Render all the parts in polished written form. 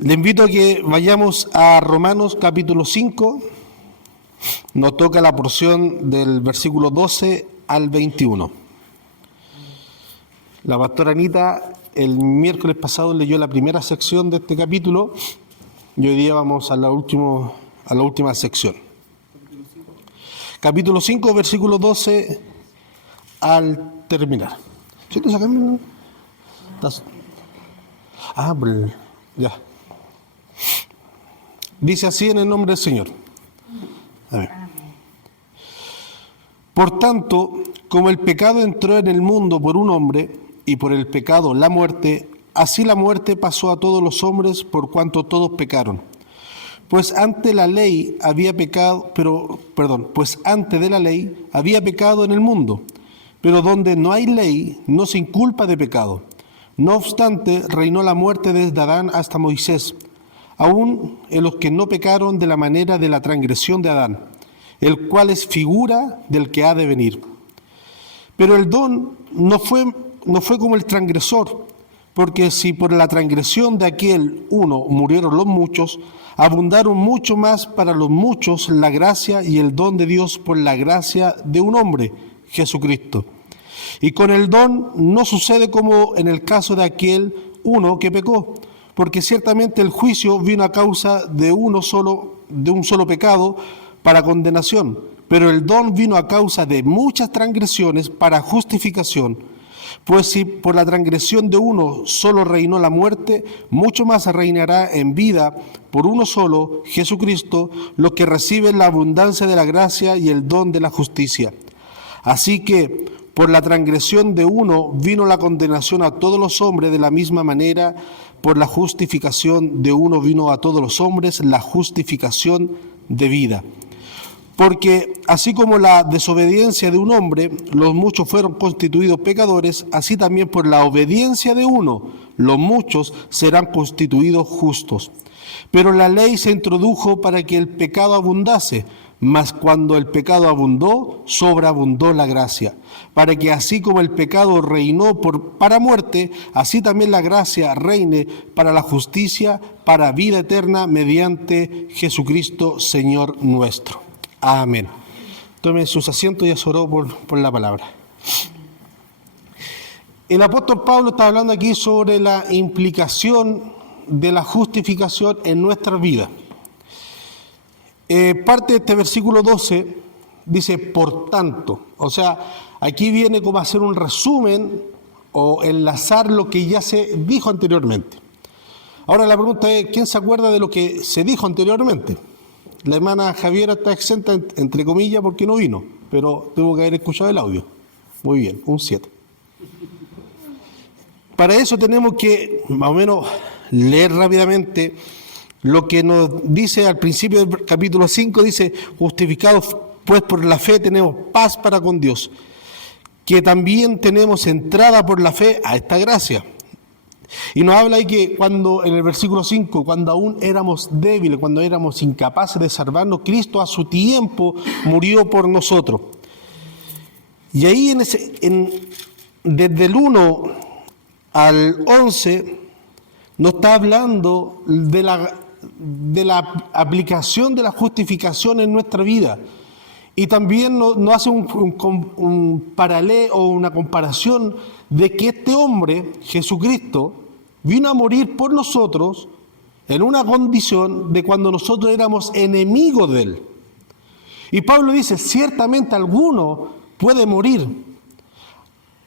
Le invito a que vayamos a Romanos capítulo 5. Nos toca la porción del versículo 12 al 21. La pastora Anita el miércoles pasado leyó la primera sección de este capítulo y hoy día vamos a la última sección. Capítulo 5, versículo 12 al terminar. ¿Sí te sacan? Pues ya. Dice así en el nombre del Señor. Amén. Por tanto, como el pecado entró en el mundo por un hombre, y por el pecado la muerte, así la muerte pasó a todos los hombres por cuanto todos pecaron. Pues antes de la ley había pecado en el mundo, pero donde no hay ley no se inculpa de pecado. No obstante, reinó la muerte desde Adán hasta Moisés, aún en los que no pecaron de la manera de la transgresión de Adán, el cual es figura del que ha de venir. Pero el don no fue como el transgresor, porque si por la transgresión de aquel uno murieron los muchos, abundaron mucho más para los muchos la gracia y el don de Dios por la gracia de un hombre, Jesucristo. Y con el don no sucede como en el caso de aquel uno que pecó, porque ciertamente el juicio vino a causa de un solo pecado para condenación, pero el don vino a causa de muchas transgresiones para justificación. Pues si por la transgresión de uno solo reinó la muerte, mucho más reinará en vida por uno solo, Jesucristo, los que reciben la abundancia de la gracia y el don de la justicia. Así que por la transgresión de uno vino la condenación a todos los hombres, de la misma manera por la justificación de uno vino a todos los hombres la justificación de vida. Porque así como la desobediencia de un hombre, los muchos fueron constituidos pecadores, así también por la obediencia de uno, los muchos serán constituidos justos. Pero la ley se introdujo para que el pecado abundase, mas cuando el pecado abundó, sobreabundó la gracia, para que así como el pecado reinó para muerte, así también la gracia reine para la justicia, para vida eterna, mediante Jesucristo, Señor nuestro. Amén. Tomen sus asientos y se oró por la palabra. El apóstol Pablo está hablando aquí sobre la implicación de la justificación en nuestra vida. Parte de este versículo 12 dice, por tanto. O sea, aquí viene como a hacer un resumen o enlazar lo que ya se dijo anteriormente. Ahora la pregunta es, ¿quién se acuerda de lo que se dijo anteriormente? La hermana Javiera está exenta, entre comillas, porque no vino, pero tuvo que haber escuchado el audio. Muy bien, un 7. Para eso tenemos que, más o menos, leer rápidamente lo que nos dice al principio del capítulo 5, dice, justificados pues por la fe tenemos paz para con Dios, que también tenemos entrada por la fe a esta gracia. Y nos habla ahí que cuando, en el versículo 5, cuando aún éramos débiles, cuando éramos incapaces de salvarnos, Cristo a su tiempo murió por nosotros. Y ahí desde el 1 al 11 nos está hablando de la aplicación de la justificación en nuestra vida. Y también nos hace un paralelo o una comparación de que este hombre, Jesucristo, vino a morir por nosotros en una condición de cuando nosotros éramos enemigos de él. Y Pablo dice, ciertamente alguno puede morir.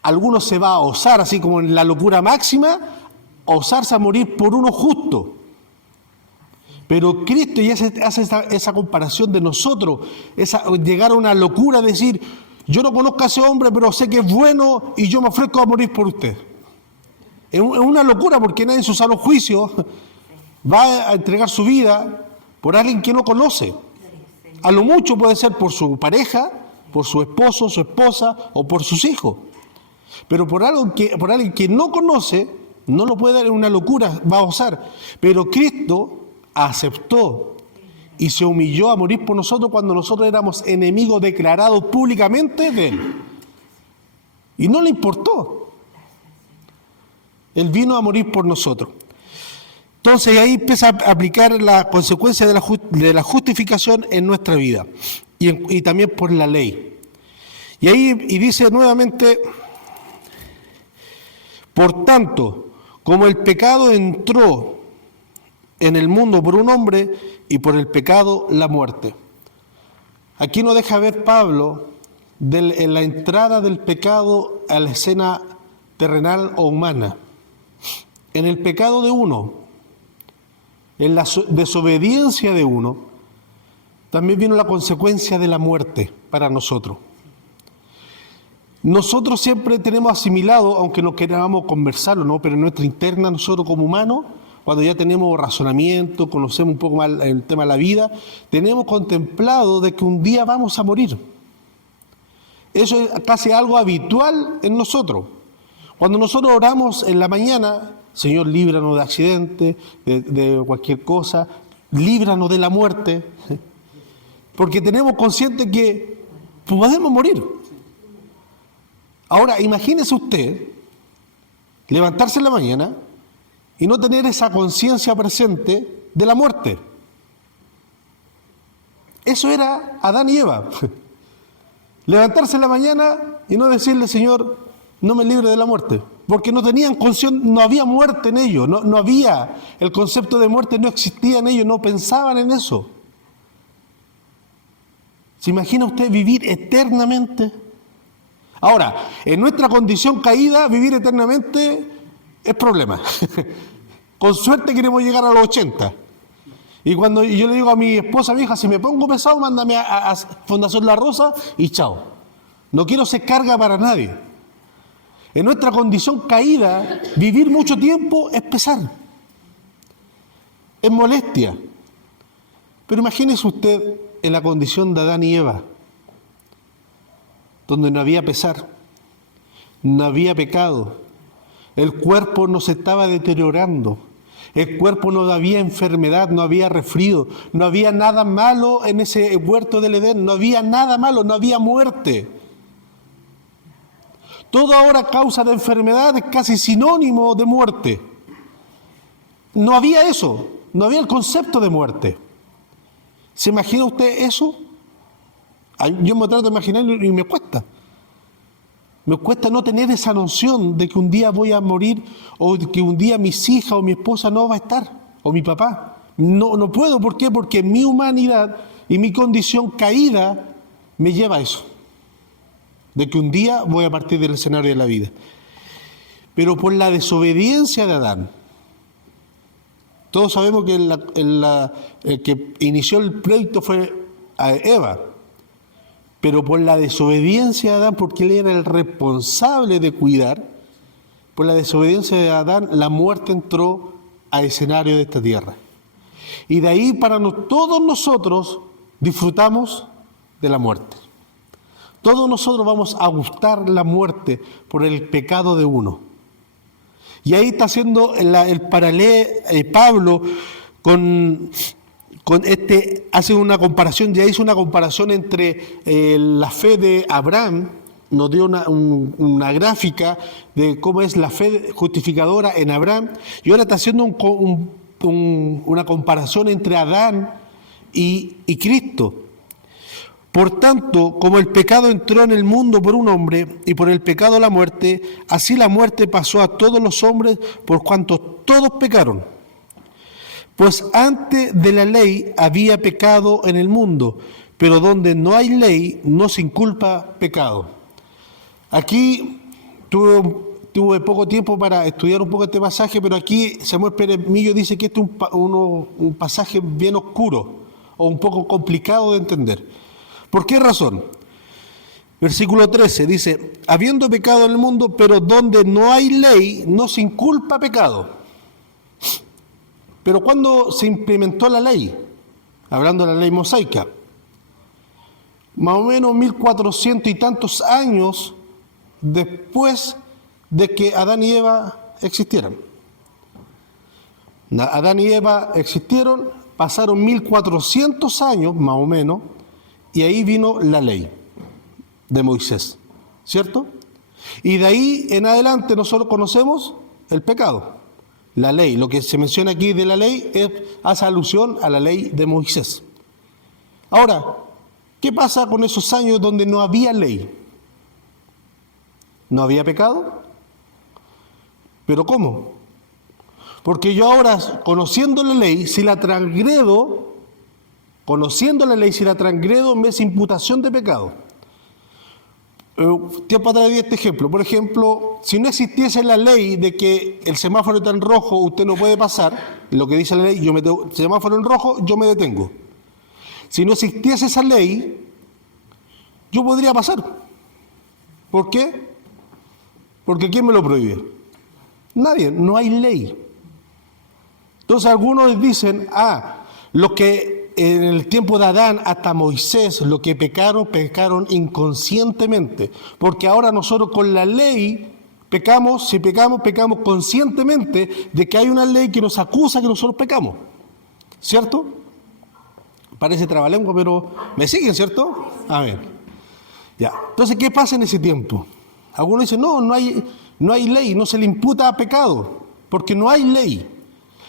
Alguno se va a osar, así como en la locura máxima, a osarse a morir por uno justo. Pero Cristo ya hace esa comparación de nosotros, llegar a una locura, decir, yo no conozco a ese hombre, pero sé que es bueno y yo me ofrezco a morir por usted. Es una locura porque nadie en su sano juicio va a entregar su vida por alguien que no conoce. A lo mucho puede ser por su pareja, por su esposo, su esposa o por sus hijos. Pero por alguien que no conoce, no lo puede dar en una locura, va a osar. Pero Cristo aceptó y se humilló a morir por nosotros cuando nosotros éramos enemigos declarados públicamente de él. Y no le importó. Él vino a morir por nosotros. Entonces ahí empieza a aplicar la consecuencia de la justificación en nuestra vida y también por la ley. Y ahí dice nuevamente, por tanto, como el pecado entró en el mundo por un hombre y por el pecado la muerte. Aquí nos deja ver Pablo en la entrada del pecado a la escena terrenal o humana. En el pecado de uno, en la desobediencia de uno, también vino la consecuencia de la muerte para nosotros. Nosotros siempre tenemos asimilado, aunque no queramos conversarlo, ¿no? Pero en nuestra interna, nosotros como humanos, cuando ya tenemos razonamiento, conocemos un poco más el tema de la vida, tenemos contemplado de que un día vamos a morir. Eso es casi algo habitual en nosotros. Cuando nosotros oramos en la mañana, Señor, líbranos de accidentes, de cualquier cosa, líbranos de la muerte, porque tenemos consciente que podemos morir. Ahora, imagínese usted levantarse en la mañana y no tener esa conciencia presente de la muerte. Eso era Adán y Eva. Levantarse en la mañana y no decirle, Señor, no me libre de la muerte. Porque no tenían conciencia, no había muerte en ellos, no había, el concepto de muerte no existía en ellos, no pensaban en eso. ¿Se imagina usted vivir eternamente? Ahora, en nuestra condición caída, vivir eternamente es problema. Con suerte queremos llegar a los 80. Y cuando yo le digo a mi esposa, mi hija, si me pongo pesado, mándame a Fundación La Rosa y chao. No quiero ser carga para nadie. En nuestra condición caída, vivir mucho tiempo es pesar. Es molestia. Pero imagínese usted en la condición de Adán y Eva, donde no había pesar, no había pecado, el cuerpo no se estaba deteriorando, el cuerpo no había enfermedad, no había resfrío, no había nada malo en ese huerto del Edén, no había nada malo, no había muerte. Todo ahora causa de enfermedad es casi sinónimo de muerte. No había eso, no había el concepto de muerte. ¿Se imagina usted eso? Yo me trato de imaginar y me cuesta. Me cuesta no tener esa noción de que un día voy a morir o de que un día mis hijas o mi esposa no va a estar, o mi papá. No puedo, ¿por qué? Porque mi humanidad y mi condición caída me lleva a eso. De que un día voy a partir del escenario de la vida. Pero por la desobediencia de Adán, todos sabemos que el que inició el pleito fue a Eva, pero por la desobediencia de Adán, porque él era el responsable de cuidar, por la desobediencia de Adán, la muerte entró al escenario de esta tierra. Y de ahí todos nosotros disfrutamos de la muerte. Todos nosotros vamos a gustar la muerte por el pecado de uno. Y ahí está haciendo el paralelo Pablo hace una comparación, ya hizo una comparación entre la fe de Abraham, nos dio una gráfica de cómo es la fe justificadora en Abraham, y ahora está haciendo una comparación entre Adán y Cristo. Por tanto, como el pecado entró en el mundo por un hombre y por el pecado la muerte, así la muerte pasó a todos los hombres por cuanto todos pecaron. Pues antes de la ley había pecado en el mundo, pero donde no hay ley no se inculpa pecado. Aquí tuve poco tiempo para estudiar un poco este pasaje, pero aquí Samuel Pérez Millo dice que este es un pasaje bien oscuro o un poco complicado de entender. ¿Por qué razón? Versículo 13 dice, habiendo pecado en el mundo, pero donde no hay ley, no se inculpa pecado. Pero ¿cuándo se implementó la ley? Hablando de la ley mosaica. Más o menos 1400 y tantos años después de que Adán y Eva existieran. Adán y Eva existieron, pasaron 1400 años más o menos, y ahí vino la ley de Moisés, ¿cierto? Y de ahí en adelante nosotros conocemos el pecado. La ley, lo que se menciona aquí de la ley hace alusión a la ley de Moisés. Ahora, ¿qué pasa con esos años donde no había ley? ¿No había pecado? ¿Pero cómo? Porque yo ahora, conociendo la ley, si la transgredo, me es imputación de pecado. Tiempo atrás di este ejemplo. Por ejemplo, si no existiese la ley de que el semáforo está en rojo, usted no puede pasar, lo que dice la ley, semáforo en rojo, yo me detengo. Si no existiese esa ley, yo podría pasar. ¿Por qué? Porque ¿quién me lo prohíbe? Nadie, no hay ley. Entonces algunos dicen, los que en el tiempo de Adán hasta Moisés, los que pecaron inconscientemente. Porque ahora nosotros con la ley pecamos conscientemente de que hay una ley que nos acusa que nosotros pecamos. ¿Cierto? Parece trabalengua, pero ¿me siguen, cierto? Amén. Ya. Entonces, ¿qué pasa en ese tiempo? Algunos dicen, no hay ley, no se le imputa pecado, porque no hay ley.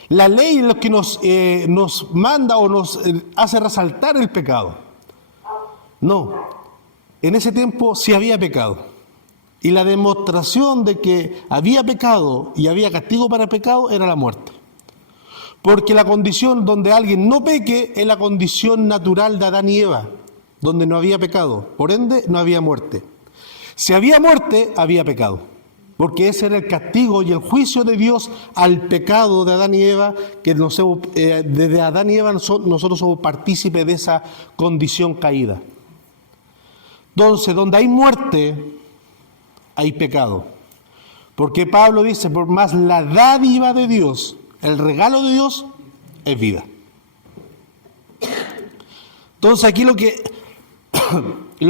La ley es lo que nos manda o nos hace resaltar el pecado. No, en ese tiempo sí había pecado. Y la demostración de que había pecado y había castigo para el pecado era la muerte. Porque la condición donde alguien no peque es la condición natural de Adán y Eva, donde no había pecado. Por ende, no había muerte. Si había muerte, había pecado. Porque ese era el castigo y el juicio de Dios al pecado de Adán y Eva, que desde Adán y Eva nosotros somos partícipes de esa condición caída. Entonces, donde hay muerte, hay pecado. Porque Pablo dice, por más la dádiva de Dios, el regalo de Dios, es vida. Entonces aquí lo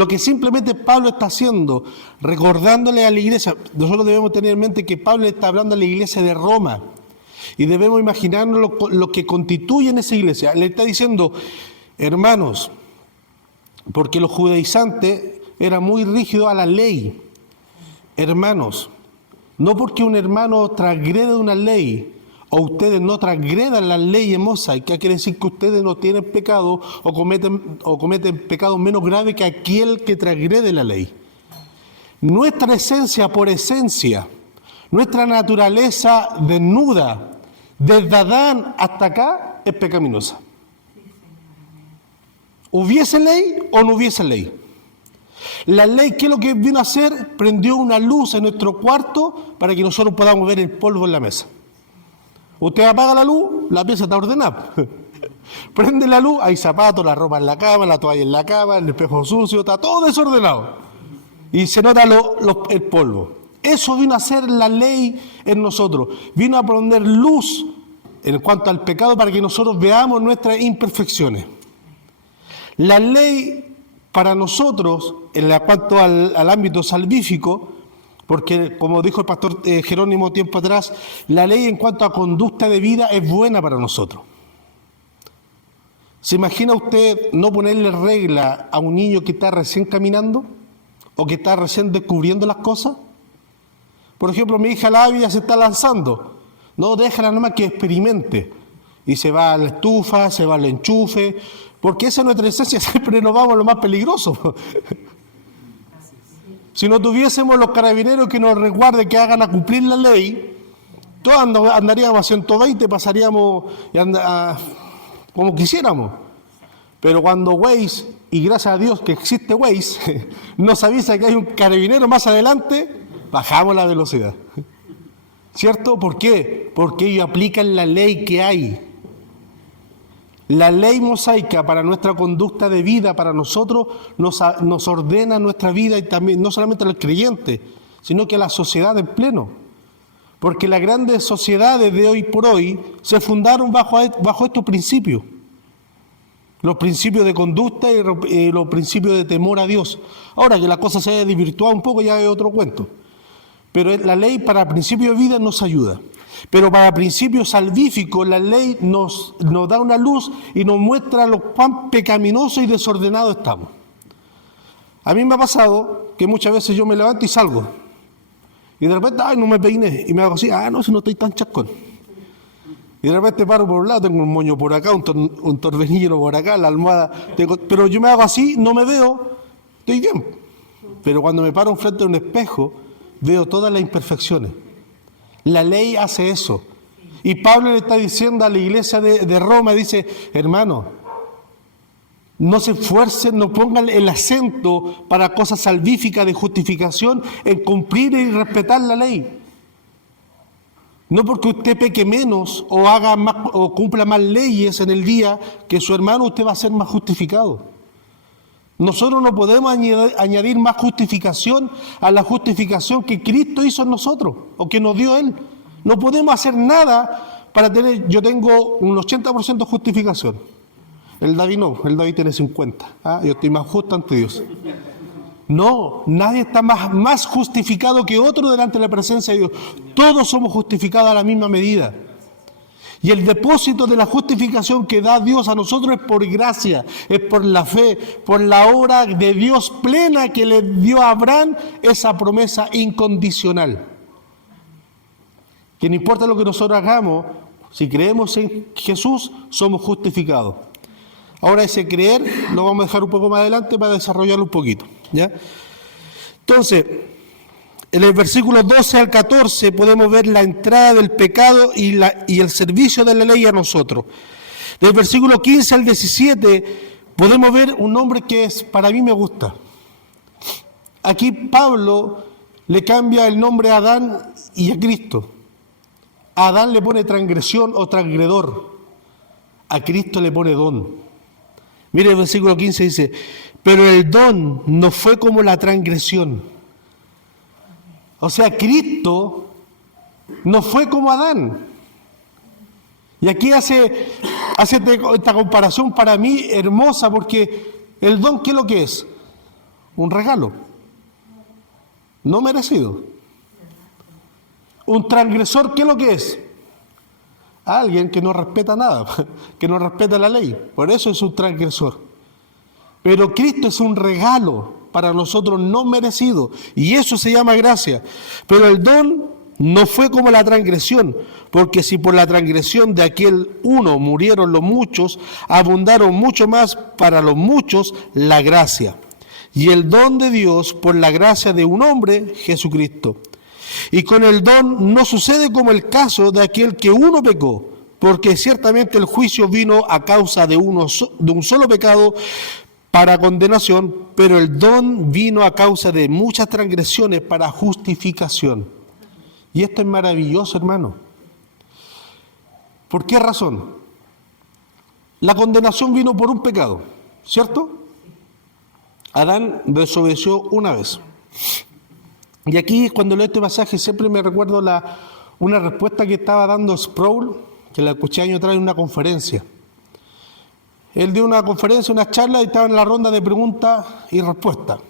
que simplemente Pablo está haciendo, recordándole a la iglesia, nosotros debemos tener en mente que Pablo está hablando a la iglesia de Roma y debemos imaginarnos lo que constituye en esa iglesia. Le está diciendo, hermanos, porque los judaizantes eran muy rígidos a la ley. Hermanos, no porque un hermano transgrede una ley o ustedes no transgredan las leyes mosaica, quiere decir que ustedes no tienen pecado o cometen pecados menos graves que aquel que transgrede la ley. Nuestra esencia por esencia, nuestra naturaleza desnuda, desde Adán hasta acá, es pecaminosa. ¿Hubiese ley o no hubiese ley? La ley, ¿qué es lo que vino a hacer? Prendió una luz en nuestro cuarto para que nosotros podamos ver el polvo en la mesa. Usted apaga la luz, la pieza está ordenada. Prende la luz, hay zapatos, la ropa en la cama, la toalla en la cama, el espejo sucio, está todo desordenado. Y se nota el polvo. Eso vino a hacer la ley en nosotros. Vino a poner luz en cuanto al pecado para que nosotros veamos nuestras imperfecciones. La ley para nosotros, en cuanto al ámbito salvífico, porque como dijo el pastor Jerónimo tiempo atrás, la ley en cuanto a conducta de vida es buena para nosotros. ¿Se imagina usted no ponerle regla a un niño que está recién caminando o que está recién descubriendo las cosas? Por ejemplo, mi hija Lavi ya se está lanzando. No, déjala nomás que experimente. Y se va a la estufa, se va al enchufe, porque esa es nuestra esencia, siempre nos vamos a lo más peligroso. Si no tuviésemos los carabineros que nos resguarden, que hagan a cumplir la ley, todos andaríamos a 120, pasaríamos como quisiéramos. Pero cuando Waze, y gracias a Dios que existe Waze, nos avisa que hay un carabinero más adelante, bajamos la velocidad. ¿Cierto? ¿Por qué? Porque ellos aplican la ley que hay. La ley mosaica para nuestra conducta de vida, para nosotros, nos ordena nuestra vida y también, no solamente al creyente, sino que a la sociedad en pleno. Porque las grandes sociedades de hoy por hoy se fundaron bajo estos principios. Los principios de conducta y los principios de temor a Dios. Ahora que la cosa se haya desvirtuado un poco ya es otro cuento. Pero la ley para principios de vida nos ayuda. Pero para principios salvíficos, la ley nos da una luz y nos muestra lo cuán pecaminosos y desordenados estamos. A mí me ha pasado que muchas veces yo me levanto y salgo. Y de repente, no me peiné. Y me hago así, no, si no estoy tan chascón. Y de repente paro por un lado, tengo un moño por acá, un torbenillo por acá, la almohada. Pero yo me hago así, no me veo, estoy bien. Pero cuando me paro enfrente de un espejo, veo todas las imperfecciones. La ley hace eso. Y Pablo le está diciendo a la iglesia de Roma, dice, hermano, no se esfuercen, no pongan el acento para cosas salvíficas de justificación en cumplir y respetar la ley. No porque usted peque menos o haga más o cumpla más leyes en el día que su hermano, usted va a ser más justificado. Nosotros no podemos añadir más justificación a la justificación que Cristo hizo en nosotros o que nos dio Él. No podemos hacer nada para tener, yo tengo un 80% de justificación. El David no, el David tiene 50. Yo estoy más justo ante Dios. No, nadie está más justificado que otro delante de la presencia de Dios. Todos somos justificados a la misma medida. Y el depósito de la justificación que da Dios a nosotros es por gracia, es por la fe, por la obra de Dios plena que le dio a Abraham esa promesa incondicional. Que no importa lo que nosotros hagamos, si creemos en Jesús, somos justificados. Ahora ese creer lo vamos a dejar un poco más adelante para desarrollarlo un poquito, ¿ya? Entonces, en el versículo 12 al 14 podemos ver la entrada del pecado y el servicio de la ley a nosotros. Del versículo 15 al 17 podemos ver un nombre que para mí me gusta. Aquí Pablo le cambia el nombre a Adán y a Cristo. A Adán le pone transgresión o transgredor. A Cristo le pone don. Mire el versículo 15 dice, pero el don no fue como la transgresión. O sea, Cristo no fue como Adán. Y aquí hace esta comparación para mí hermosa, porque el don, ¿qué es lo que es? Un regalo. No merecido. Un transgresor, ¿qué es lo que es? Alguien que no respeta nada, que no respeta la ley. Por eso es un transgresor. Pero Cristo es un regalo para nosotros no merecido. Y eso se llama gracia. Pero el don no fue como la transgresión. Porque si por la transgresión de aquel uno murieron los muchos, abundaron mucho más para los muchos la gracia. Y el don de Dios por la gracia de un hombre, Jesucristo. Y con el don no sucede como el caso de aquel que uno pecó, porque ciertamente el juicio vino a causa de un solo pecado para condenación, pero el don vino a causa de muchas transgresiones para justificación. Y esto es maravilloso, hermano. ¿Por qué razón? La condenación vino por un pecado, ¿cierto? Adán desobedeció una vez. Y aquí, cuando leo este pasaje, siempre me recuerdo una respuesta que estaba dando Sproul, que la escuché años atrás en una conferencia. Él dio una conferencia, una charla, y estaba en la ronda de preguntas y respuestas.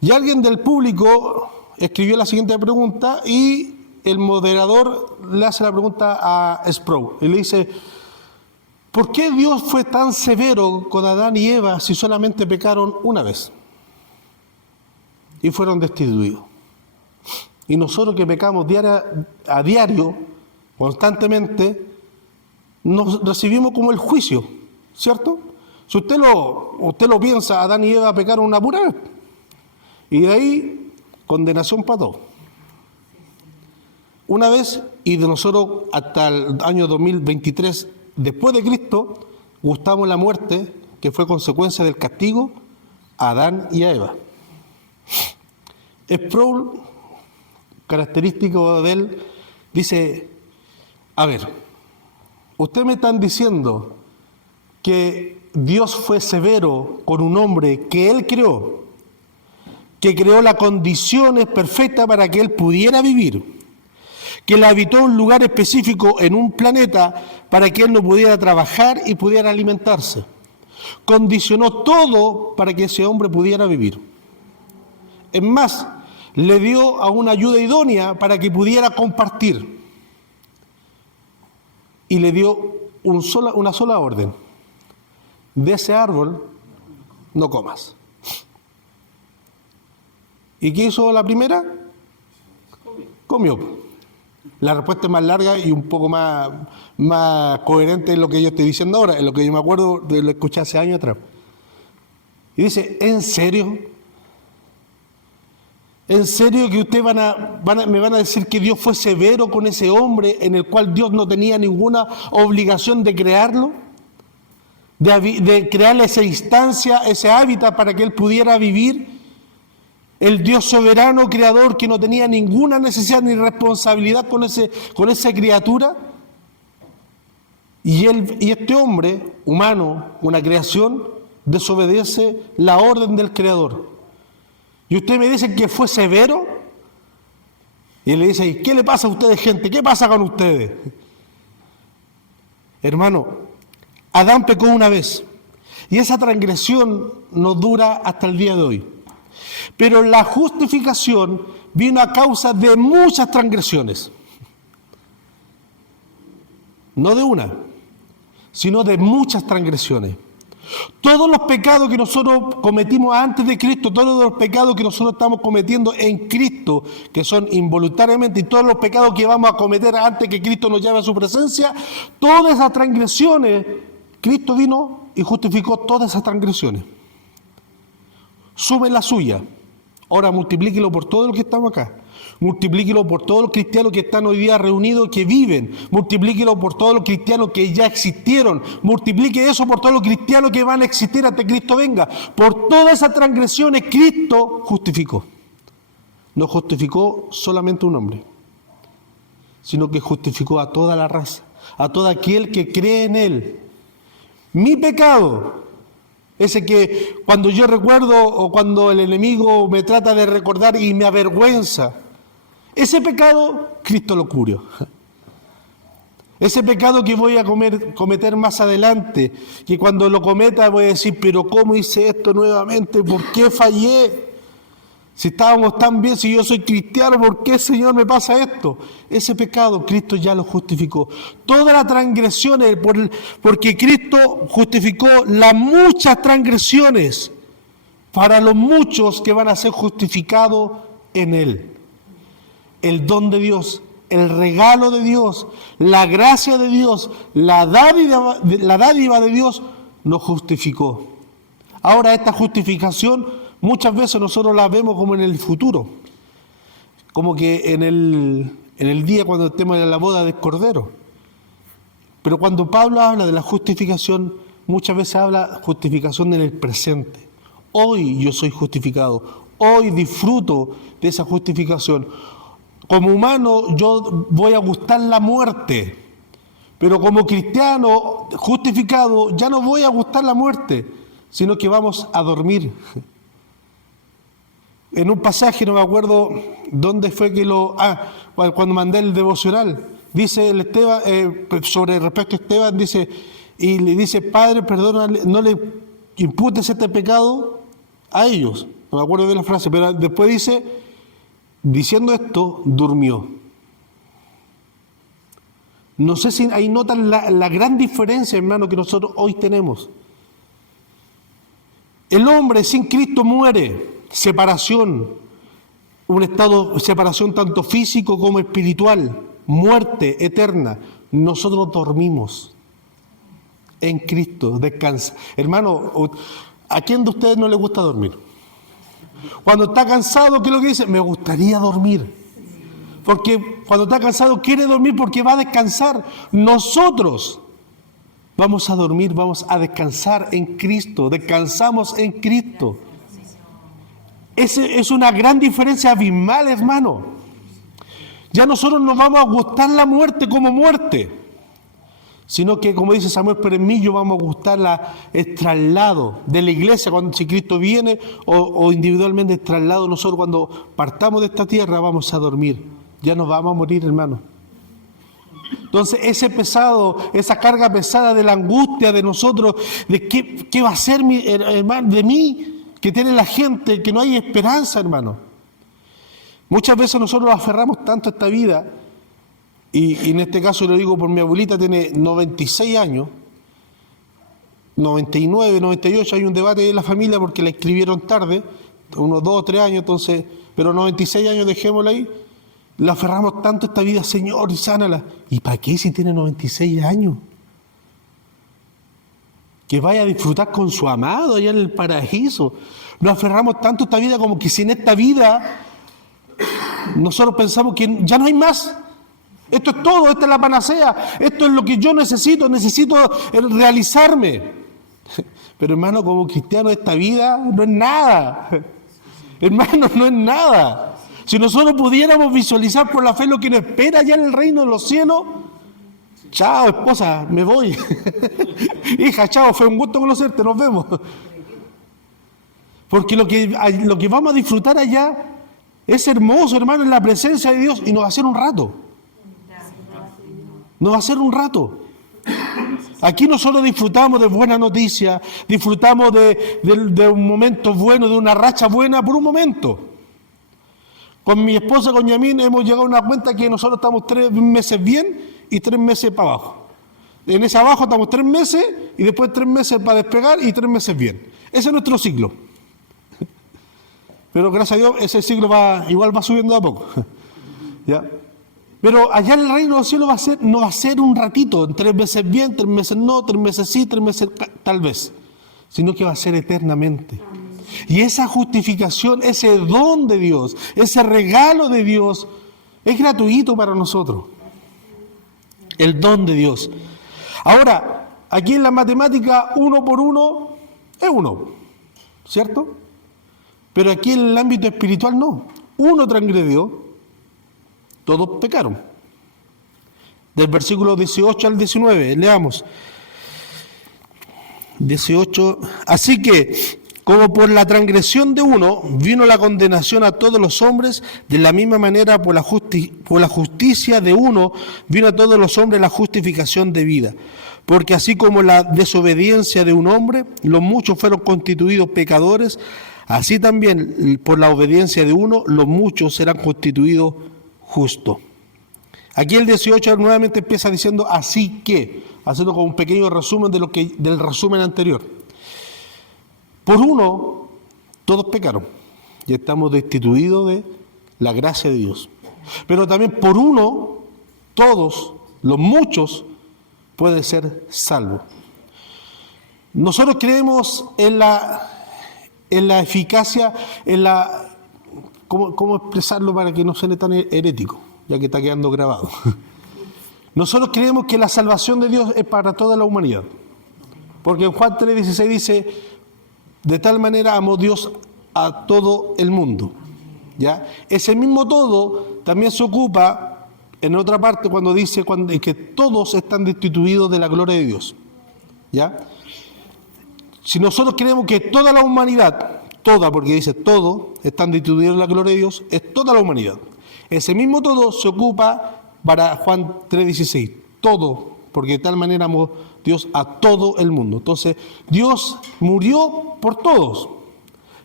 Y alguien del público escribió la siguiente pregunta, y el moderador le hace la pregunta a Sproul, y le dice, ¿por qué Dios fue tan severo con Adán y Eva si solamente pecaron una vez? Y fueron destituidos. Y nosotros que pecamos a diario, constantemente, nos recibimos como el juicio, ¿cierto? Si usted lo piensa, Adán y Eva pecaron una pura vez. Y de ahí, condenación para todos. Una vez, y de nosotros hasta el año 2023, después de Cristo, gustamos la muerte, que fue consecuencia del castigo a Adán y a Eva. Sproul, característico de él, dice, a ver, ustedes me están diciendo que Dios fue severo con un hombre que Él creó, que creó las condiciones perfectas para que Él pudiera vivir, que le habitó un lugar específico en un planeta para que Él no pudiera trabajar y pudiera alimentarse. Condicionó todo para que ese hombre pudiera vivir. Es más, le dio a una ayuda idónea para que pudiera compartir. Y le dio una sola orden. De ese árbol no comas. ¿Y qué hizo la primera? Comió. La respuesta es más larga y un poco más coherente en lo que yo estoy diciendo ahora, en lo que yo me acuerdo de lo que escuché hace años atrás. Y dice, ¿en serio? ¿En serio que ustedes me van a decir que Dios fue severo con ese hombre en el cual Dios no tenía ninguna obligación de crearlo? De crearle esa instancia, ese hábitat para que él pudiera vivir. El Dios soberano, creador, que no tenía ninguna necesidad ni responsabilidad con esa criatura. Y este hombre, humano, una creación, desobedece la orden del creador. Y usted me dice que fue severo. Y él le dice, ¿qué le pasa a ustedes, gente? ¿Qué pasa con ustedes? Hermano, Adán pecó una vez. Y esa transgresión nos dura hasta el día de hoy. Pero la justificación vino a causa de muchas transgresiones. No de una, sino de muchas transgresiones. Todos los pecados que nosotros cometimos antes de Cristo, todos los pecados que nosotros estamos cometiendo en Cristo, que son involuntariamente, y todos los pecados que vamos a cometer antes que Cristo nos llame a su presencia, todas esas transgresiones, Cristo vino y justificó todas esas transgresiones. Sume la suya. Ahora multiplíquelo por todos los que estamos acá. Multiplíquelo por todos los cristianos que están hoy día reunidos, que viven. Multiplíquelo por todos los cristianos que ya existieron. Multiplique eso por todos los cristianos que van a existir hasta que Cristo venga. Por todas esas transgresiones Cristo justificó. No justificó solamente un hombre, sino que justificó a toda la raza, a todo aquel que cree en Él. Mi pecado, ese que cuando yo recuerdo o cuando el enemigo me trata de recordar y me avergüenza, ese pecado Cristo lo cubrió. Ese pecado que voy a cometer más adelante, que cuando lo cometa voy a decir, pero ¿cómo hice esto nuevamente? ¿Por qué fallé? Si estábamos tan bien, si yo soy cristiano, ¿por qué, Señor, me pasa esto? Ese pecado Cristo ya lo justificó. Todas las transgresiones, porque Cristo justificó las muchas transgresiones para los muchos que van a ser justificados en Él. El don de Dios, el regalo de Dios, la gracia de Dios, la dádiva de Dios nos justificó. Ahora esta justificación muchas veces nosotros la vemos como en el futuro, como que en el día cuando estemos en la boda del Cordero. Pero cuando Pablo habla de la justificación, muchas veces habla justificación en el presente. Hoy yo soy justificado, hoy disfruto de esa justificación. Como humano yo voy a gustar la muerte, pero como cristiano justificado ya no voy a gustar la muerte, sino que vamos a dormir. En un pasaje, no me acuerdo dónde fue que cuando mandé el devocional, dice el Esteban, sobre respecto a Esteban, dice, y le dice, Padre, perdónale, no le imputes este pecado a ellos. No me acuerdo de la frase, pero después dice, diciendo esto, durmió. No sé si ahí notan la gran diferencia, hermano, que nosotros hoy tenemos. El hombre sin Cristo muere. Separación, un estado de separación tanto físico como espiritual, muerte eterna. Nosotros dormimos en Cristo, descansa. Hermano, ¿a quién de ustedes no le gusta dormir? Cuando está cansado, ¿qué es lo que dice? Me gustaría dormir. Porque cuando está cansado quiere dormir porque va a descansar. Nosotros vamos a dormir, vamos a descansar en Cristo, descansamos en Cristo. Es una gran diferencia abismal, hermano. Ya nosotros no vamos a gustar la muerte como muerte, sino que, como dice Samuel Peremillo, vamos a gustar el traslado de la iglesia, si Cristo viene, o individualmente el traslado. Nosotros cuando partamos de esta tierra vamos a dormir, ya nos vamos a morir, hermano. Entonces esa carga pesada de la angustia de nosotros, de qué va a ser hermano, de mí, que tiene la gente, que no hay esperanza, hermano. Muchas veces nosotros nos aferramos tanto a esta vida, y en este caso lo digo por mi abuelita, tiene 96 años, 99, 98, hay un debate en la familia porque la inscribieron tarde, unos 2 o 3 años, entonces, pero 96 años dejémosla ahí, Le aferramos tanto a esta vida, Señor, y sánala. ¿Y para qué si tiene 96 años? Que vaya a disfrutar con su amado allá en el paraíso. Nos aferramos tanto a esta vida como que si en esta vida nosotros pensamos que ya no hay más. Esto es todo, esta es la panacea, esto es lo que yo necesito realizarme. Pero hermano, como cristiano esta vida no es nada. Hermano, no es nada. Si nosotros pudiéramos visualizar por la fe lo que nos espera allá en el reino de los cielos, chao esposa, me voy. Hija, chao, fue un gusto conocerte, nos vemos. Porque lo que vamos a disfrutar allá es hermoso, hermano, en la presencia de Dios, y nos va a hacer un rato. Nos va a hacer un rato. Aquí nosotros disfrutamos de buenas noticias, disfrutamos de un momento bueno, de una racha buena por un momento. Con mi esposa, con Yamín, hemos llegado a una cuenta que nosotros estamos 3 meses bien y 3 meses para abajo. En ese abajo estamos 3 meses y después 3 meses para despegar y 3 meses bien. Ese es nuestro ciclo. Pero gracias a Dios ese ciclo igual va subiendo de a poco. ¿Ya? Pero allá en el reino de los cielos no va a ser un ratito, 3 meses bien, 3 meses no, 3 meses sí, 3 meses tal vez, sino que va a ser eternamente. Y esa justificación, ese don de Dios, ese regalo de Dios, es gratuito para nosotros. El don de Dios. Ahora, aquí en la matemática, 1 por 1 es 1, ¿cierto? Pero aquí en el ámbito espiritual no. 1 transgredió, todos pecaron. Del versículo 18 al 19, leamos. 18. Así que, como por la transgresión de uno vino la condenación a todos los hombres, de la misma manera por la justicia de uno vino a todos los hombres la justificación de vida. Porque así como la desobediencia de un hombre, los muchos fueron constituidos pecadores, así también por la obediencia de uno, los muchos serán constituidos justos. Aquí el 18 nuevamente empieza diciendo así que, haciendo como un pequeño resumen del resumen anterior. Por uno, todos pecaron y estamos destituidos de la gracia de Dios. Pero también por uno, todos, los muchos, pueden ser salvos. Nosotros creemos en la eficacia, ¿cómo expresarlo para que no suene tan herético? Ya que está quedando grabado. Nosotros creemos que la salvación de Dios es para toda la humanidad. Porque en Juan 3:16 dice, de tal manera amó Dios a todo el mundo. ¿Ya? Ese mismo todo también se ocupa en otra parte cuando dice que todos están destituidos de la gloria de Dios. ¿Ya? Si nosotros creemos que toda la humanidad, toda, porque dice todo, están destituidos de la gloria de Dios, es toda la humanidad. Ese mismo todo se ocupa para Juan 3:16, todo, porque de tal manera amó Dios a todo el mundo. Entonces, Dios murió por todos,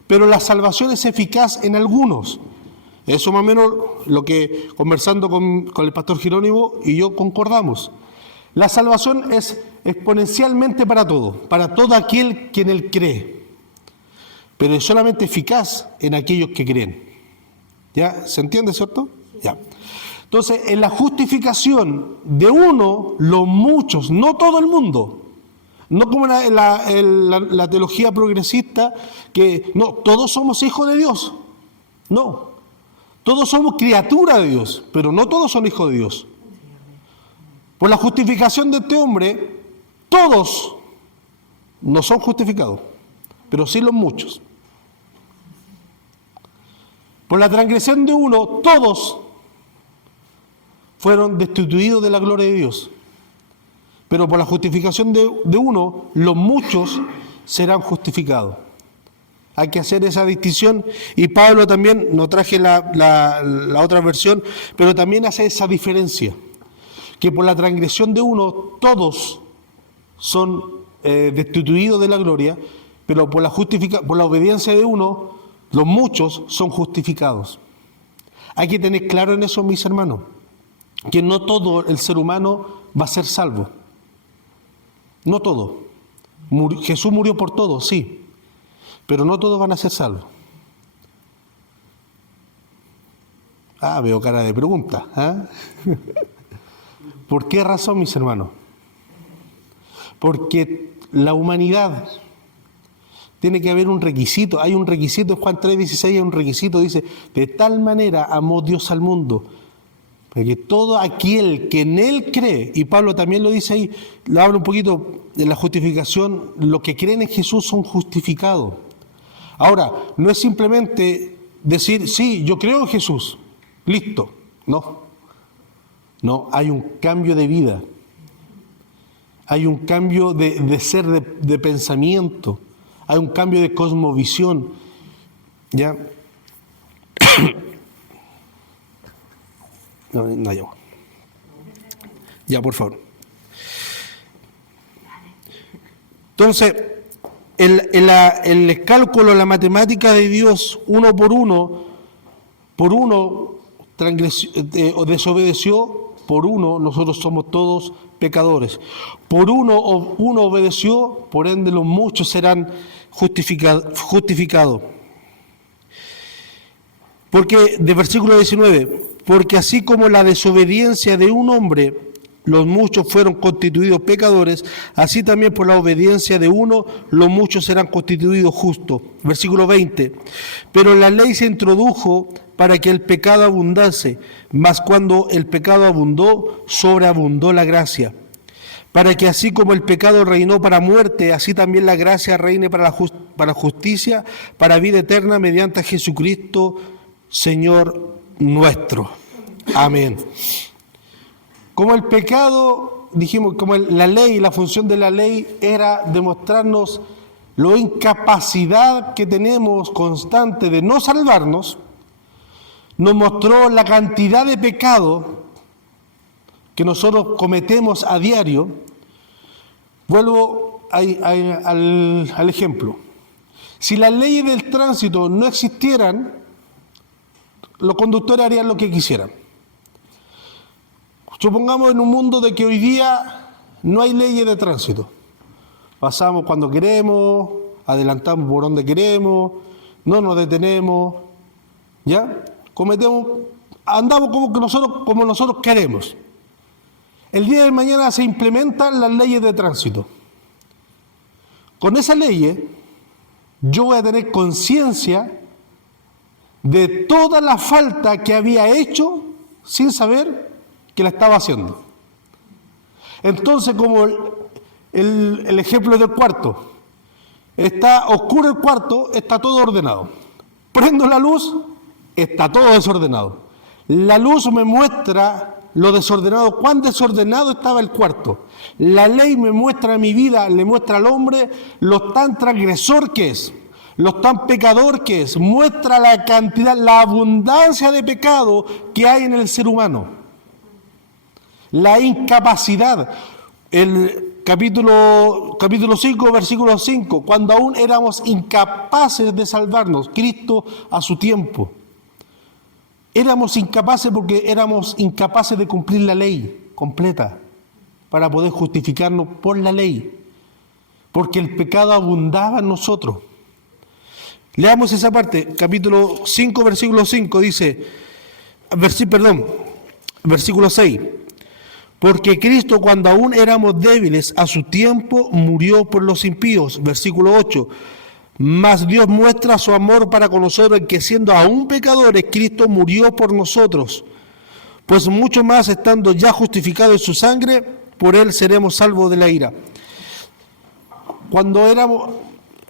pero la salvación es eficaz en algunos. Eso más o menos lo que conversando con el pastor Jerónimo y yo concordamos. La salvación es exponencialmente para todo aquel que en él cree, pero es solamente eficaz en aquellos que creen. ¿Ya? ¿Se entiende, cierto? Ya. Entonces, en la justificación de uno, los muchos, no todo el mundo, no como la teología progresista, que no, todos somos hijos de Dios. No, todos somos criaturas de Dios, pero no todos son hijos de Dios. Por la justificación de este hombre, todos no son justificados, pero sí los muchos. Por la transgresión de uno, todos fueron destituidos de la gloria de Dios. Pero por la justificación de uno, los muchos serán justificados. Hay que hacer esa distinción, y Pablo también, no traje la otra versión, pero también hace esa diferencia, que por la transgresión de uno, todos son destituidos de la gloria, pero por la obediencia de uno, los muchos son justificados. Hay que tener claro en eso, mis hermanos, que no todo el ser humano va a ser salvo. No todo. Jesús murió por todos, sí, pero no todos van a ser salvos. Veo cara de pregunta. ¿Por qué razón, mis hermanos? Porque la humanidad tiene que haber un requisito. Hay un requisito, en Juan 3:16 hay un requisito, dice, de tal manera amó Dios al mundo, para que todo aquel que en Él cree, y Pablo también lo dice ahí, lo habla un poquito de la justificación, los que creen en Jesús son justificados. Ahora, no es simplemente decir, sí, yo creo en Jesús, listo, no, hay un cambio de vida, hay un cambio de ser, de pensamiento, hay un cambio de cosmovisión, ¿ya? No llego. Ya, por favor. Entonces, el cálculo, la matemática de Dios, uno por uno desobedeció, por uno nosotros somos todos pecadores. Por uno obedeció, por ende los muchos serán justificados. Porque, de versículo 19, porque así como la desobediencia de un hombre, los muchos fueron constituidos pecadores, así también por la obediencia de uno, los muchos serán constituidos justos. Versículo 20, pero la ley se introdujo para que el pecado abundase, mas cuando el pecado abundó, sobreabundó la gracia. Para que así como el pecado reinó para muerte, así también la gracia reine para justicia, para vida eterna, mediante Jesucristo, Señor nuestro. Amén. Como el pecado, dijimos, como la ley, la función de la ley era demostrarnos la incapacidad que tenemos constante de no salvarnos, nos mostró la cantidad de pecado que nosotros cometemos a diario. Vuelvo al ejemplo. Si las leyes del tránsito no existieran, los conductores harían lo que quisieran. Supongamos en un mundo de que hoy día no hay leyes de tránsito. Pasamos cuando queremos, adelantamos por donde queremos, no nos detenemos, ¿ya? Andamos como nosotros queremos. El día de mañana se implementan las leyes de tránsito. Con esas leyes, yo voy a tener conciencia de toda la falta que había hecho sin saber que la estaba haciendo. Entonces, como el ejemplo del cuarto, está oscuro el cuarto, está todo ordenado. Prendo la luz, está todo desordenado. La luz me muestra lo desordenado, cuán desordenado estaba el cuarto. La ley me muestra mi vida, le muestra al hombre lo tan transgresor que es, lo tan pecador que es, muestra la cantidad, la abundancia de pecado que hay en el ser humano. La incapacidad. El capítulo 5, versículo 5, cuando aún éramos incapaces de salvarnos, Cristo a su tiempo. Éramos incapaces porque éramos incapaces de cumplir la ley completa para poder justificarnos por la ley, porque el pecado abundaba en nosotros. Leamos esa parte, capítulo 5, versículo 5, dice, versículo 6. Porque Cristo, cuando aún éramos débiles, a su tiempo murió por los impíos. Versículo 8. Mas Dios muestra su amor para con nosotros en que siendo aún pecadores, Cristo murió por nosotros. Pues mucho más, estando ya justificados en su sangre, por él seremos salvos de la ira.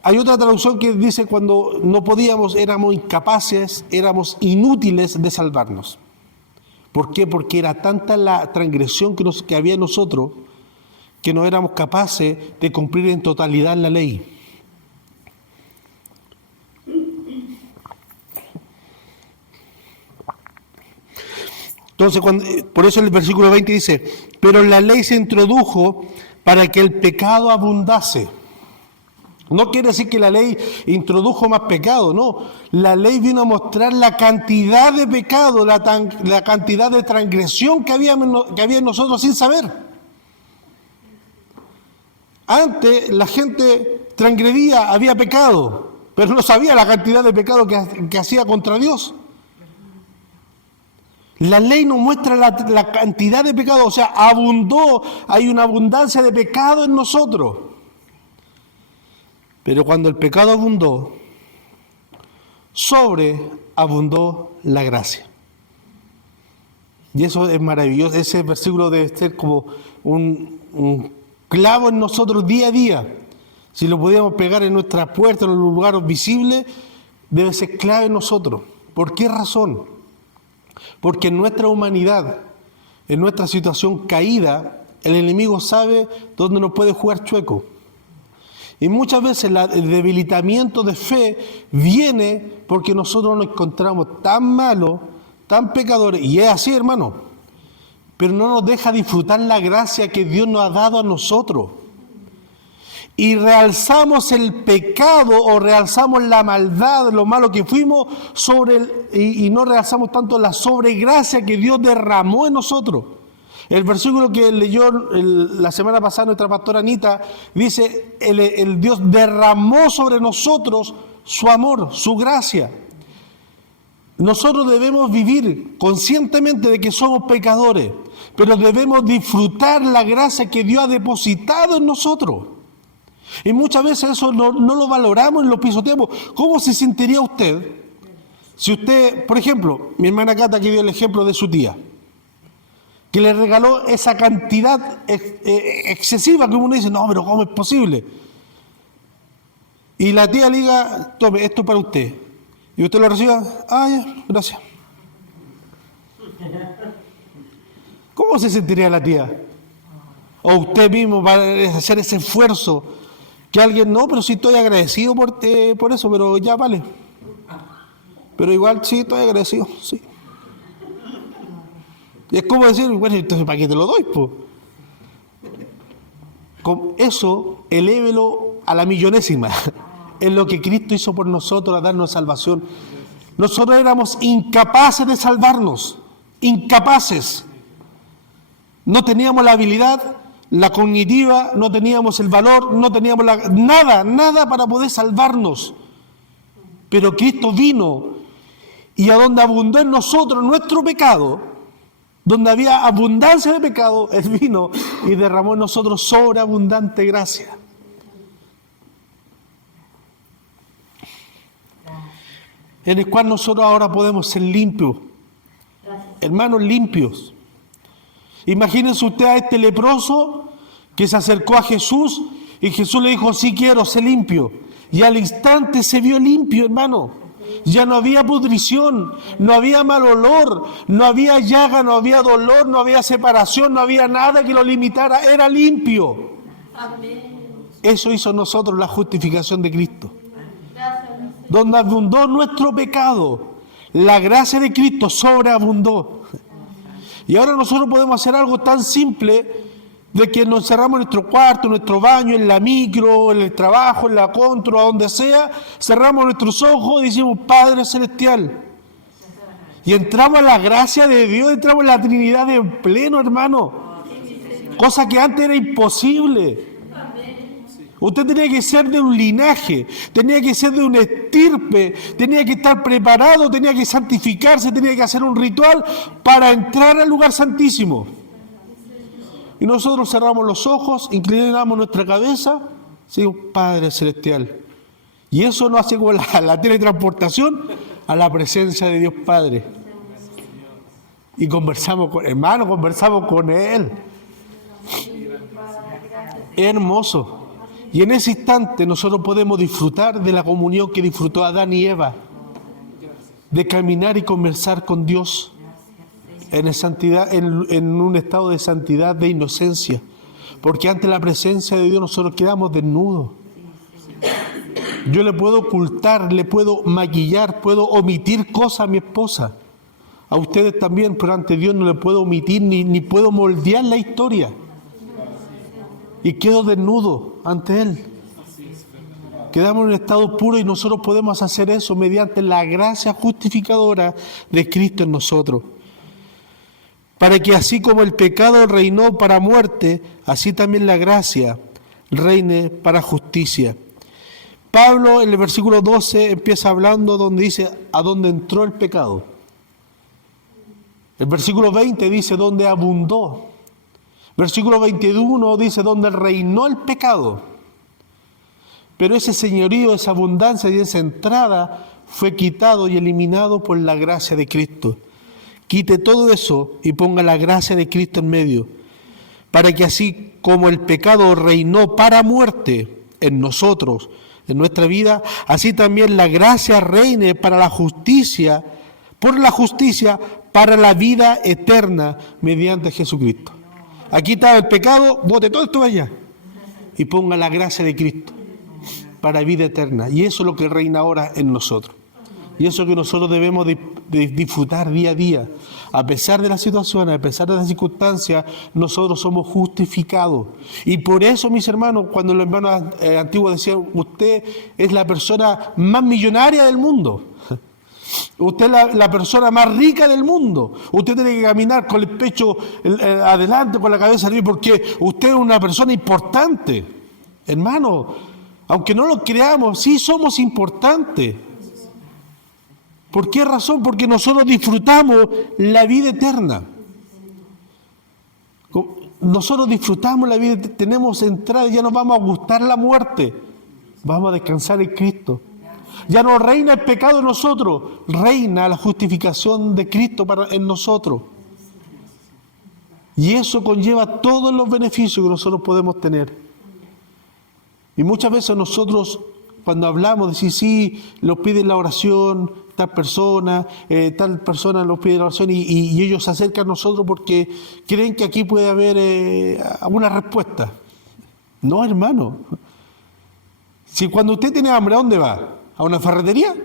Hay otra traducción que dice cuando no podíamos, éramos incapaces, éramos inútiles de salvarnos. ¿Por qué? Porque era tanta la transgresión que había en nosotros que no éramos capaces de cumplir en totalidad la ley. Entonces, por eso el versículo 20 dice, pero la ley se introdujo para que el pecado abundase. No quiere decir que la ley introdujo más pecado, no. La ley vino a mostrar la cantidad de pecado, la cantidad de transgresión que había en nosotros sin saber. Antes la gente transgredía, había pecado, pero no sabía la cantidad de pecado que hacía contra Dios. La ley nos muestra la cantidad de pecado, o sea, abundó, hay una abundancia de pecado en nosotros. Pero cuando el pecado abundó, sobreabundó la gracia. Y eso es maravilloso. Ese versículo debe ser como un clavo en nosotros día a día. Si lo pudiéramos pegar en nuestras puertas, en los lugares visibles, debe ser clave en nosotros. ¿Por qué razón? Porque en nuestra humanidad, en nuestra situación caída, el enemigo sabe dónde nos puede jugar chueco. Y muchas veces el debilitamiento de fe viene porque nosotros nos encontramos tan malos, tan pecadores, y es así, hermano, pero no nos deja disfrutar la gracia que Dios nos ha dado a nosotros. Y realzamos el pecado o realzamos la maldad, lo malo que fuimos, y no realzamos tanto la sobregracia que Dios derramó en nosotros. El versículo que leyó la semana pasada nuestra pastora Anita dice, el Dios derramó sobre nosotros su amor, su gracia. Nosotros debemos vivir conscientemente de que somos pecadores, pero debemos disfrutar la gracia que Dios ha depositado en nosotros. Y muchas veces eso no lo valoramos y lo pisoteamos. ¿Cómo se sentiría usted si usted, por ejemplo, mi hermana Cata que dio el ejemplo de su tía, que le regaló esa cantidad excesiva que uno dice, no, pero ¿cómo es posible? Y la tía le diga, tome, esto para usted. Y usted lo reciba, ya, gracias. ¿Cómo se sentiría la tía? O usted mismo va a hacer ese esfuerzo, que alguien, no, pero sí estoy agradecido por eso, pero ya vale. Pero igual sí estoy agradecido, sí. Y es como decir, bueno, entonces ¿para qué te lo doy, po? Con eso, elévelo a la millonésima. Es lo que Cristo hizo por nosotros, a darnos salvación. Nosotros éramos incapaces de salvarnos. Incapaces. No teníamos la habilidad, la cognitiva, no teníamos el valor, no teníamos nada para poder salvarnos. Pero Cristo vino y a donde abundó en nosotros nuestro pecado, donde había abundancia de pecado, Él vino y derramó en nosotros sobreabundante gracia. En el cual nosotros ahora podemos ser limpios. Hermanos, limpios. Imagínense usted a este leproso que se acercó a Jesús y Jesús le dijo, sí quiero, sé limpio. Y al instante se vio limpio, hermano. Ya no había pudrición, no había mal olor, no había llaga, no había dolor, no había separación, no había nada que lo limitara, era limpio. Amén. Eso hizo nosotros la justificación de Cristo. Donde abundó nuestro pecado, la gracia de Cristo sobreabundó. Y ahora nosotros podemos hacer algo tan simple de que nos encerramos en nuestro cuarto, en nuestro baño, en la micro, en el trabajo, en la contro, a donde sea, cerramos nuestros ojos y decimos, Padre Celestial. Y entramos en la gracia de Dios, entramos en la Trinidad en pleno, hermano. Cosa que antes era imposible. Usted tenía que ser de un linaje, tenía que ser de una estirpe, tenía que estar preparado, tenía que santificarse, tenía que hacer un ritual para entrar al lugar santísimo. Y nosotros cerramos los ojos, inclinamos nuestra cabeza, decimos, Padre Celestial. Y eso nos hace como la teletransportación a la presencia de Dios Padre. Y conversamos con Él. Es hermoso. Y en ese instante nosotros podemos disfrutar de la comunión que disfrutó Adán y Eva, de caminar y conversar con Dios en un estado de santidad, de inocencia, porque ante la presencia de Dios nosotros quedamos desnudos. Yo le puedo ocultar, le puedo maquillar, puedo omitir cosas a mi esposa, a ustedes también, pero ante Dios no le puedo omitir ni puedo moldear la historia. Y quedo desnudo ante Él. Quedamos en un estado puro y nosotros podemos hacer eso mediante la gracia justificadora de Cristo en nosotros. Para que así como el pecado reinó para muerte, así también la gracia reine para justicia. Pablo en el versículo 12 empieza hablando donde dice a dónde entró el pecado. El versículo 20 dice donde abundó. Versículo 21 dice donde reinó el pecado. Pero ese señorío, esa abundancia y esa entrada fue quitado y eliminado por la gracia de Cristo. Quite todo eso y ponga la gracia de Cristo en medio, para que así como el pecado reinó para muerte en nosotros, en nuestra vida, así también la gracia reine para la justicia, por la justicia, para la vida eterna mediante Jesucristo. Aquí está el pecado, bote todo esto allá y ponga la gracia de Cristo para vida eterna. Y eso es lo que reina ahora en nosotros. Y eso que nosotros debemos de disfrutar día a día. A pesar de las situaciones, a pesar de las circunstancias, nosotros somos justificados. Y por eso, mis hermanos, cuando los hermanos antiguos decían, usted es la persona más millonaria del mundo. Usted es la persona más rica del mundo. Usted tiene que caminar con el pecho adelante, con la cabeza arriba, porque usted es una persona importante. Hermano, aunque no lo creamos, sí somos importantes. ¿Por qué razón? Porque nosotros disfrutamos la vida eterna. Nosotros disfrutamos la vida, tenemos entrada, ya nos vamos a gustar la muerte. Vamos a descansar en Cristo. Ya no reina el pecado en nosotros, reina la justificación de Cristo en nosotros. Y eso conlleva todos los beneficios que nosotros podemos tener. Y muchas veces nosotros, cuando hablamos, decimos, sí, los piden la oración, tal persona los pide la oración y ellos se acercan a nosotros porque creen que aquí puede haber alguna respuesta. No, hermano. Si cuando usted tiene hambre, ¿a dónde va? ¿A una ferretería?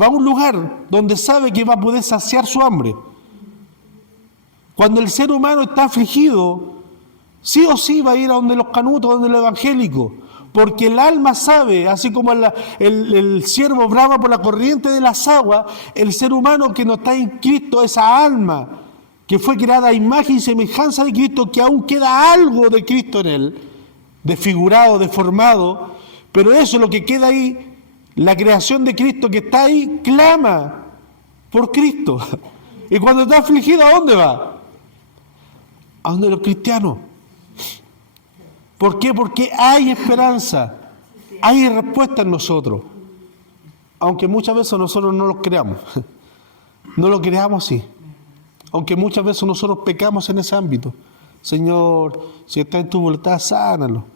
Va a un lugar donde sabe que va a poder saciar su hambre. Cuando el ser humano está afligido, sí o sí va a ir a donde los canutos, donde los evangélicos, porque el alma sabe, así como el ciervo brama por la corriente de las aguas, el ser humano que no está en Cristo, esa alma que fue creada a imagen y semejanza de Cristo, que aún queda algo de Cristo en él, desfigurado, deformado, pero eso es lo que queda ahí, la creación de Cristo que está ahí, clama por Cristo. Y cuando está afligido, ¿a dónde va? A donde los cristianos. ¿Por qué? Porque hay esperanza, hay respuesta en nosotros. Aunque muchas veces nosotros no lo creamos. No lo creamos así. Aunque muchas veces nosotros pecamos en ese ámbito. Señor, si está en tu voluntad, sánalo.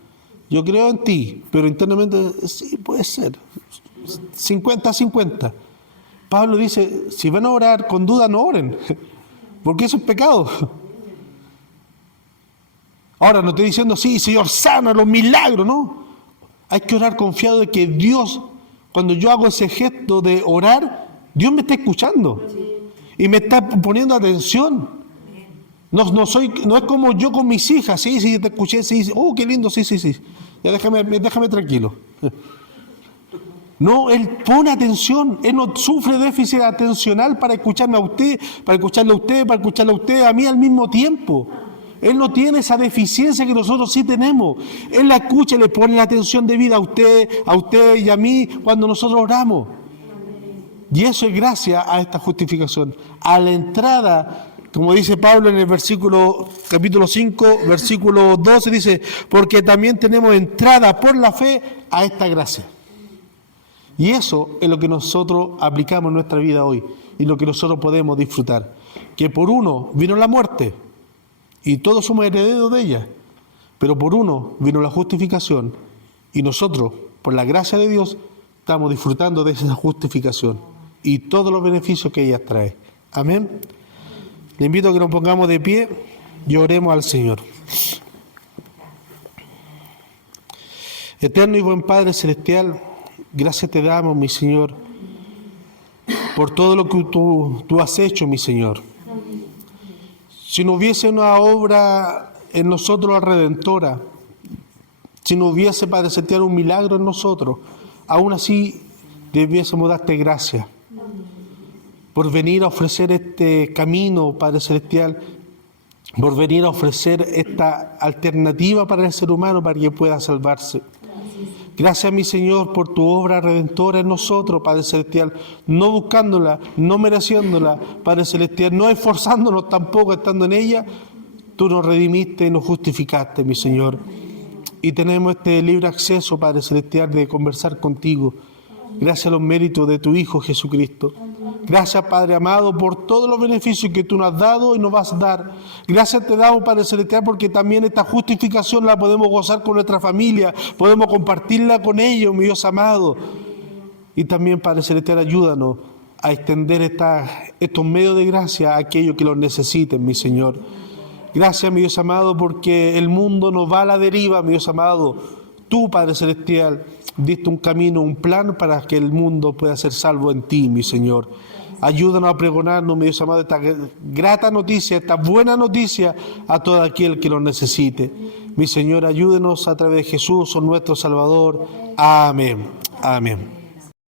Yo creo en ti, pero internamente sí puede ser. 50-50. Pablo dice, si van a orar con duda, no oren. Porque eso es pecado. Ahora no estoy diciendo, sí, Señor, sana los milagros, ¿no? Hay que orar confiado de que Dios, cuando yo hago ese gesto de orar, Dios me está escuchando y me está poniendo atención. No es como yo con mis hijas, sí, te escuché, sí, oh, qué lindo, sí. Ya déjame tranquilo. No, Él pone atención, Él no sufre déficit atencional para escucharme a usted, para escucharle a usted, a mí al mismo tiempo. Él no tiene esa deficiencia que nosotros sí tenemos. Él la escucha y le pone la atención debida a usted y a mí cuando nosotros oramos. Y eso es gracias a esta justificación. A la entrada, como dice Pablo en el capítulo 5, versículo 12, dice, porque también tenemos entrada por la fe a esta gracia. Y eso es lo que nosotros aplicamos en nuestra vida hoy y lo que nosotros podemos disfrutar. Que por uno vino la muerte y todos somos herederos de ella, pero por uno vino la justificación y nosotros, por la gracia de Dios, estamos disfrutando de esa justificación y todos los beneficios que ella trae. Amén. Le invito a que nos pongamos de pie y oremos al Señor. Eterno y buen Padre Celestial, gracias te damos, mi Señor, por todo lo que tú has hecho, mi Señor. Si no hubiese una obra en nosotros redentora, si no hubiese, Padre Celestial, un milagro en nosotros, aún así debiésemos darte gracias por venir a ofrecer este camino, Padre Celestial, por venir a ofrecer esta alternativa para el ser humano para que pueda salvarse. Gracias, mi Señor, por tu obra redentora en nosotros, Padre Celestial, no buscándola, no mereciéndola, Padre Celestial, no esforzándonos tampoco estando en ella. Tú nos redimiste y nos justificaste, mi Señor. Y tenemos este libre acceso, Padre Celestial, de conversar contigo. Gracias a los méritos de tu Hijo Jesucristo. Gracias, Padre amado, por todos los beneficios que tú nos has dado y nos vas a dar. Gracias te damos, Padre Celestial, porque también esta justificación la podemos gozar con nuestra familia, podemos compartirla con ellos, mi Dios amado. Y también, Padre Celestial, ayúdanos a extender estos medios de gracia a aquellos que los necesiten, mi Señor. Gracias, mi Dios amado, porque el mundo nos va a la deriva, mi Dios amado. Tú, Padre Celestial, diste un camino, un plan para que el mundo pueda ser salvo en ti, mi Señor. Ayúdanos a pregonarnos, mi Dios amado, esta grata noticia, esta buena noticia a todo aquel que lo necesite. Mi Señor, ayúdenos a través de Jesús, nuestro Salvador. Amén. Amén.